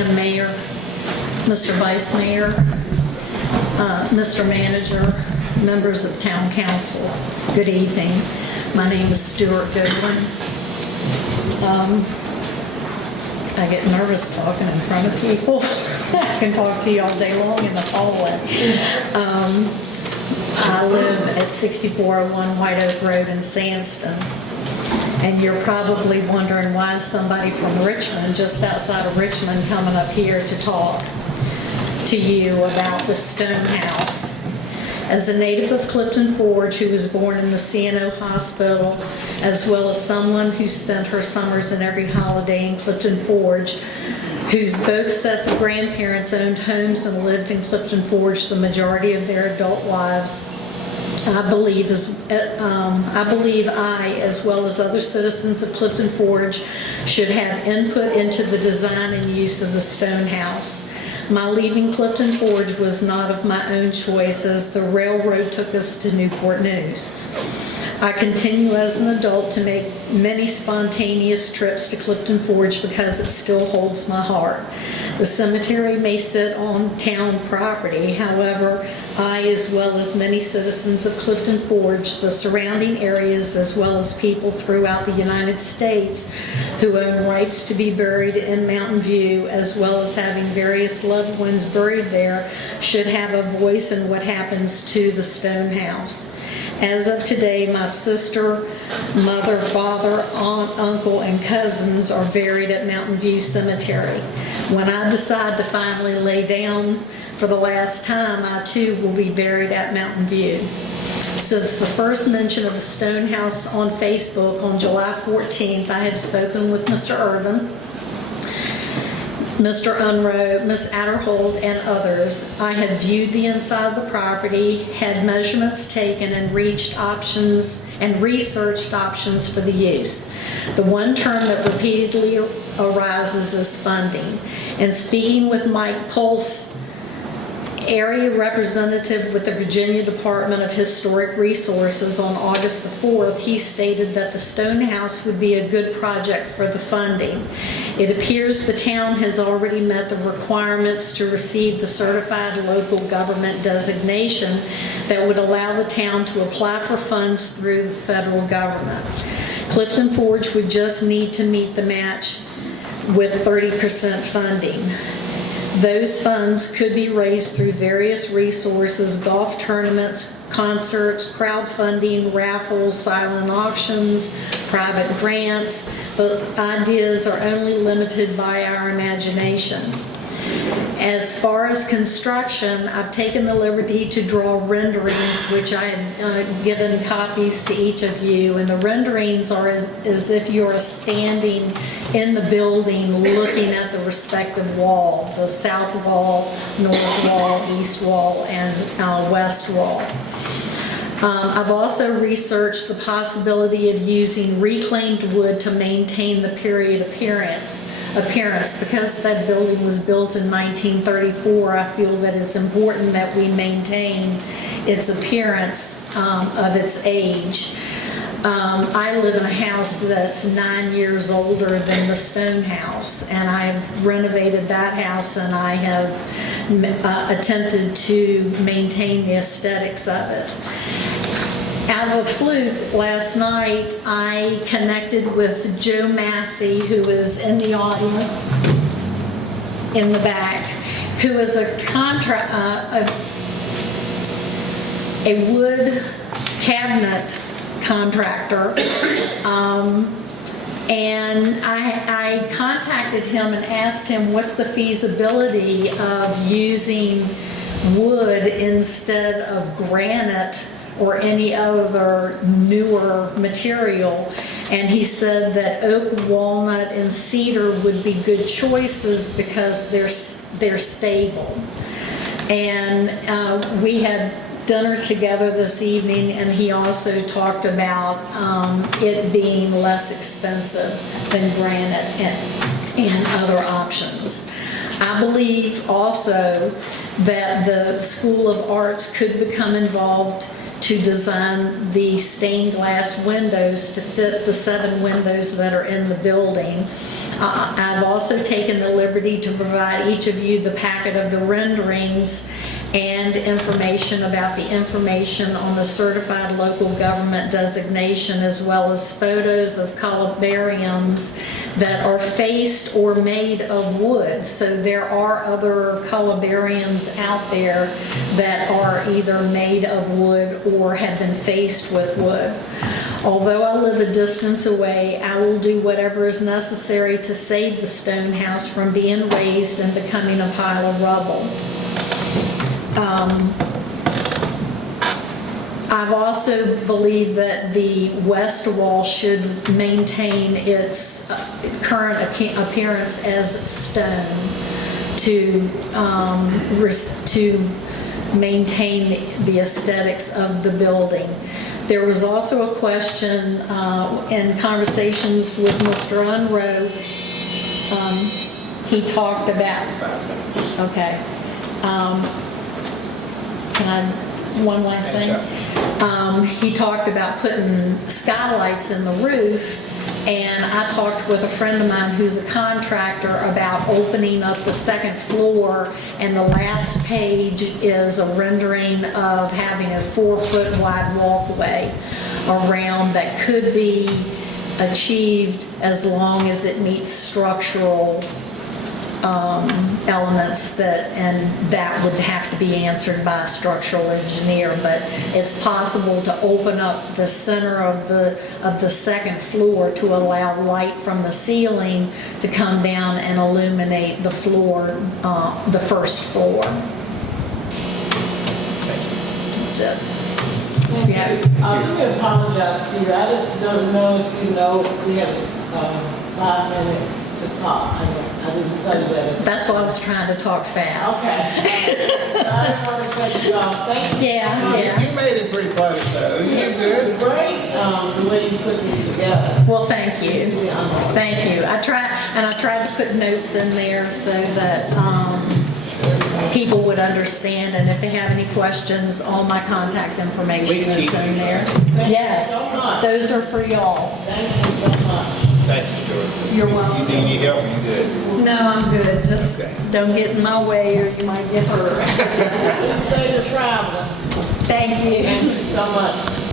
Madam Mayor, Mr. Vice Mayor, Mr. Manager, members of Town Council, good evening. My name is Stewart Goodwin. I get nervous talking in front of people. I can talk to you all day long in the hallway. I live at 6401 White Oak Road in Sandston. And you're probably wondering why is somebody from Richmond, just outside of Richmond, coming up here to talk to you about the Stone House. As a native of Clifton Forge, who was born in the CNO Hospital, as well as someone who spent her summers and every holiday in Clifton Forge, whose both sets of grandparents owned homes and lived in Clifton Forge the majority of their adult lives, I believe I, as well as other citizens of Clifton Forge, should have input into the design and use of the Stone House. My leaving Clifton Forge was not of my own choice, as the railroad took us to Newport News. I continue as an adult to make many spontaneous trips to Clifton Forge because it still holds my heart. The cemetery may sit on town property, however, I, as well as many citizens of Clifton Forge, the surrounding areas, as well as people throughout the United States who own rights to be buried in Mountain View, as well as having various loved ones buried there, should have a voice in what happens to the Stone House. As of today, my sister, mother, father, aunt, uncle, and cousins are buried at Mountain View Cemetery. When I decide to finally lay down for the last time, I too will be buried at Mountain View. Since the first mention of the Stone House on Facebook on July 14th, I have spoken with Mr. Irvin, Mr. Unroe, Ms. Adderhold, and others. I have viewed the inside of the property, had measurements taken, and reached options and researched options for the use. The one term that repeatedly arises is funding. And speaking with Mike Pulse, area representative with the Virginia Department of Historic Resources, on August the 4th, he stated that the Stone House would be a good project for the funding. It appears the town has already met the requirements to receive the certified local government designation that would allow the town to apply for funds through the federal government. Clifton Forge would just need to meet the match with 30% funding. Those funds could be raised through various resources: golf tournaments, concerts, crowdfunding, raffles, silent auctions, private grants, but ideas are only limited by our imagination. As far as construction, I've taken the liberty to draw renderings, which I have given copies to each of you, and the renderings are as if you're standing in the building looking at the respective wall, the south wall, north wall, east wall, and west wall. I've also researched the possibility of using reclaimed wood to maintain the period appearance. Because that building was built in 1934, I feel that it's important that we maintain its appearance of its age. I live in a house that's 9 years older than the Stone House, and I've renovated that house, and I have attempted to maintain the aesthetics of it. Out of a fluke, last night I connected with Joe Massey, who is in the audience in the back, who is a wood cabinet contractor, and I contacted him and asked him what's the feasibility of using wood instead of granite or any other newer material, and he said that oak, walnut, and cedar would be good choices because they're stable. And we had dinner together this evening, and he also talked about it being less expensive than granite and other options. I believe also that the School of Arts could become involved to design the stained glass windows to fit the 7 windows that are in the building. I've also taken the liberty to provide each of you the packet of the renderings and information about the information on the certified local government designation, as well as photos of columbariums that are faced or made of wood. So there are other columbariums out there that are either made of wood or have been faced with wood. Although I live a distance away, I will do whatever is necessary to save the stone house from being razed and becoming a pile of rubble. I've also believed that the west wall should maintain its current appearance as stone to maintain the aesthetics of the building. There was also a question in conversations with Mr. Unroe. He talked about, okay. Can I, one last thing? He talked about putting skylights in the roof, and I talked with a friend of mine who's a contractor about opening up the second floor, and the last page is a rendering of having a 4-foot wide walkway around that could be achieved as long as it meets structural elements and that would have to be answered by a structural engineer, but it's possible to open up the center of the second floor to allow light from the ceiling to come down and illuminate the floor, the first floor. That's it. Let me apologize to you. I don't know if you know we have 5 minutes to talk. I didn't tell you that. That's why I was trying to talk fast. Okay. I didn't want to take you off. Thank you. Yeah. You made it pretty close though. You did good. Great, the way you put these together. Well, thank you. Thank you. I tried to put notes in there so that people would understand, and if they have any questions, all my contact information is in there. Yes, so much. those are for y'all. Thank you so much. Thank you, Stuart. You're welcome. You need help? You good? No, I'm good. Just Okay. don't get in my way or you might get hurt. Please say the traveler. Thank you. Thank you so much.